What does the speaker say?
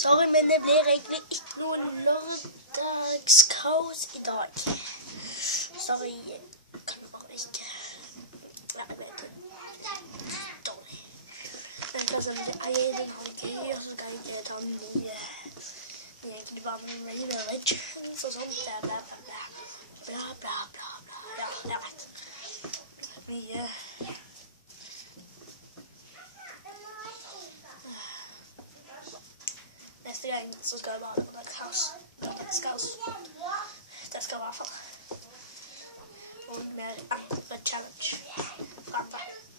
Sorry, men det blir egentlig ikke noen lørdagskaos i dag. Sorry, jeg kan bare ikke. Jeg vet det. Dårlig. Men kanskje det er litt gøy, og så kan jeg ta mye. Egentlig bare med regular legends og sånt. Bla, bla, bla. Bla, bla, bla, bla. Ja, jeg vet. Mye. Neste gang så skal jeg bare ha et kaos. Det skal i hvert fall. Og mer andre challenge. Fremover.